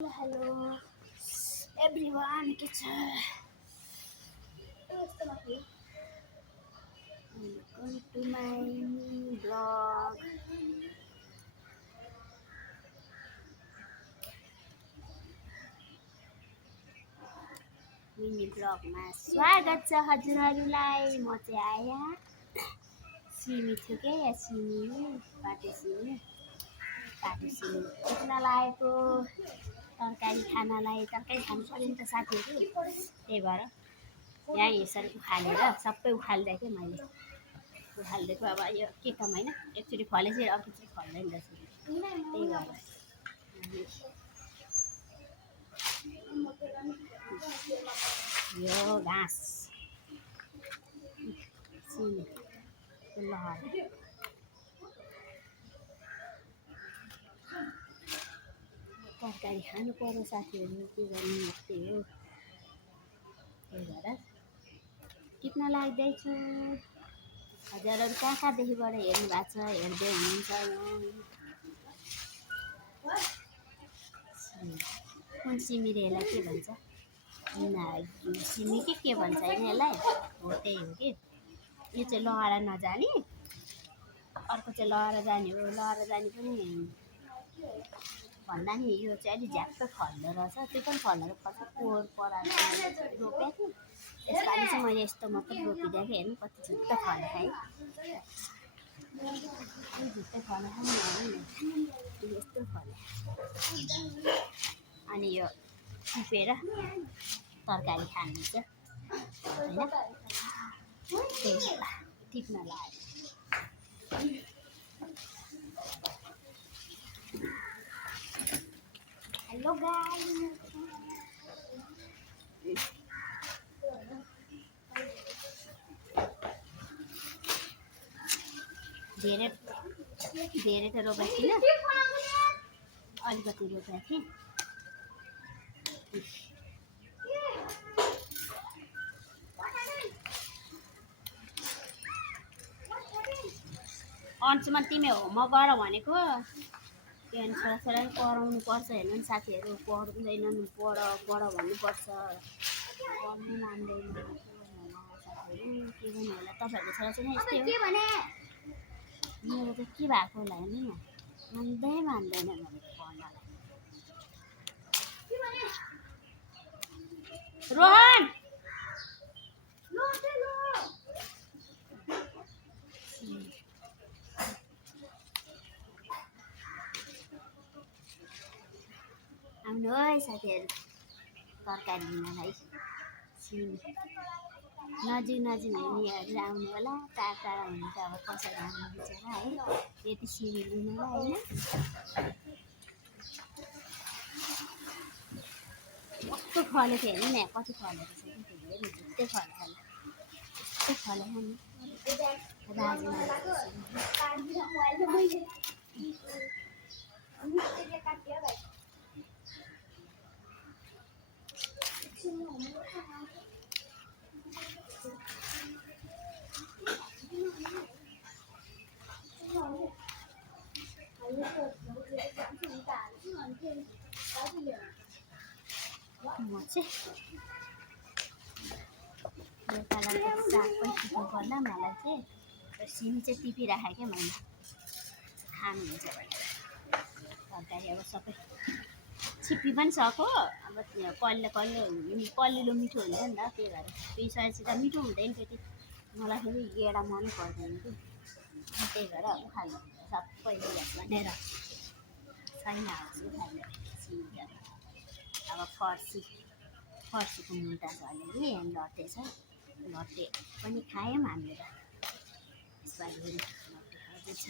Hello everyone, welcome to my blog. Mini ब्लगमा स्वागत छ हजुरहरूलाई। म चाहिँ आया सिमी छु के या सिमी पाटे सिमी टिप्न लागेको तरकारी खानालाई। तरकारी खानु पर्यो नि त साथीहरू, त्यही भएर यहाँ यसरी उखालेर सबै उखालिदिएँ कि मैले। उखालिदिएको अब यो के काम होइन, एकचोटि फलेपछि अर्कोचोटि फल्दैन रहेछ। त्यही भएर यो घाँस सिमीको लहर तरकारी खानु पर्यो साथीहरू, के गर्नु त्यही हो। त्यही भएर टिप्न लाग्दैछु। हजुरहरू कहाँ कहाँदेखिबाट हेर्नु भएको छ, हेर्दै हुनुहुन्छ। कुन सिमी रे यसलाई के भन्छ, सिमी के भन्छ होइन यसलाई, हो त्यही हो कि। यो चाहिँ लहरा नजाने, अर्को चाहिँ लहरा जाने हो। लहरा जाने पनि भन्दा नि यो चाहिँ अलिक झ्याप्पै फल्दो रहेछ। त्यो पनि फल्दो पछि पोहोर पराएर रोपेको थिएँ। यसपालि चाहिँ मैले यस्तो मात्रै रोपिदिएको थिएँ। हेर्नु कति झुट्टै फल्यो है, झुट्टै फल्यो है, यस्तो फल्यो। अनि यो टिपेर तरकारी खानुहुन्छ होइन, त्यही भएर टिप्न लाग्यो। हेलो गाइस, धेरै त रोपेको थिइनँ, अलिकति रोपेको थिएँ। अन्चुमा तिमी हो म गर भनेको, के भन्छ छोराछोरा पनि कराउनु पर्छ। हेर्नु नि साथीहरू, पढ्दैनन्, पढ भन्नुपर्छ, पढ्नु मान्दैन साथीहरू। के गर्नु होला, तपाईँहरूको छोराछोरा यस्तै हो। मेरो त के भएको होला हेर्नु न, मान्दैन भनेको पढ्नलाई। रोहन आउनु है साथीहरू तरकारी लिनलाई। सिमी नजिक हुनेहरू आउनु होला, टाढा हुन्छ अब कसरी आउनु बिचरा है, यति सिमी लिनुलाई होइन। कस्तो फलेको थियो हेर्नु न, कति फलेको छ कि, धेरै झुट्टै फल्यो नि राजमा। म चाहिँ यो कलरको साग पनि टिप्नु पर्ला मलाई चाहिँ। सिमी चाहिँ टिपिराखेँ क्या मैले, खानुहुन्छ भनेर। तरकारी अब सबै छिप्पी पनि सक्यो। अब कलिलो मिठो हुन्छ नि त, त्यही भएर पिसएपछि त मिठो हुँदैन त्यति। मलाई फेरि गेडा मनै पर्दैन कि, त्यही भएर उखाल्नु सबैले भनेर छैन उखाल्नु सिमी। अब फर्सीको मुन्टा छ अलिअलि, लट्टे छ, लट्टे पनि खायौँ हामीले त। यसपालि लट्टे खाँदैछ।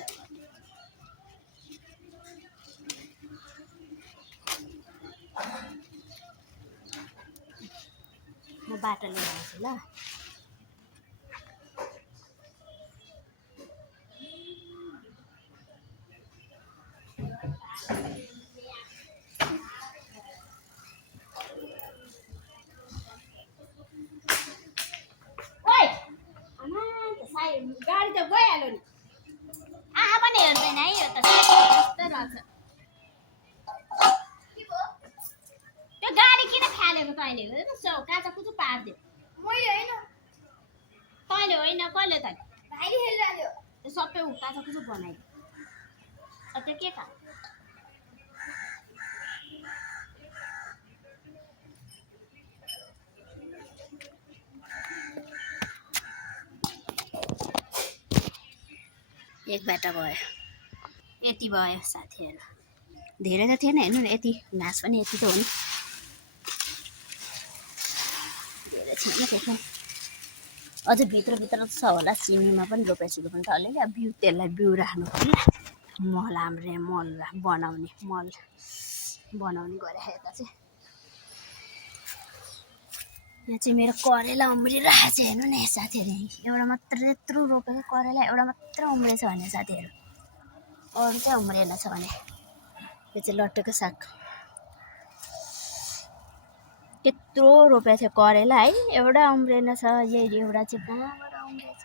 म बाटो लिएर आउँछु ल। गाडी त गइहाल्यो नि, आँखा पनि हेर्दैन है, यो त कस्तो रहेछ। फालेको तैँले काँचा कुचो पारिदियो मैले होइन तैँले होइन कहिले तैँले भाइले खेलिरहेको थियो त्यो सबै काँचा कुचो बनाइदियो त्यो के खा एक बाटा भयो यति भयो साथीहरू धेरै त थिएन हेर्नु न यति घाँस पनि यति त हो नि धेरै छैन त्यसमा अझै भित्रभित्र छ होला सिमीमा पनि रोपेको पनि त अलिअलि अब बिउ त्यसलाई बिउ राख्नु पर्यो मल हाम्रो मल बनाउने गरे यता चाहिँ यहाँ चाहिँ मेरो करेला उम्रिरहेको छ हेर्नु न साथीहरू एउटा मात्र यत्रो रोपेको करेला एउटा मात्र उम्रेछ भने साथीहरू अरू चाहिँ उम्रेन छ भने यो चाहिँ लट्टेको साग त्यत्रो रोपेको थियो करेला है एउटा उम्रेन छ यही एउटा चाहिँ कहाँबाट उम्रेछ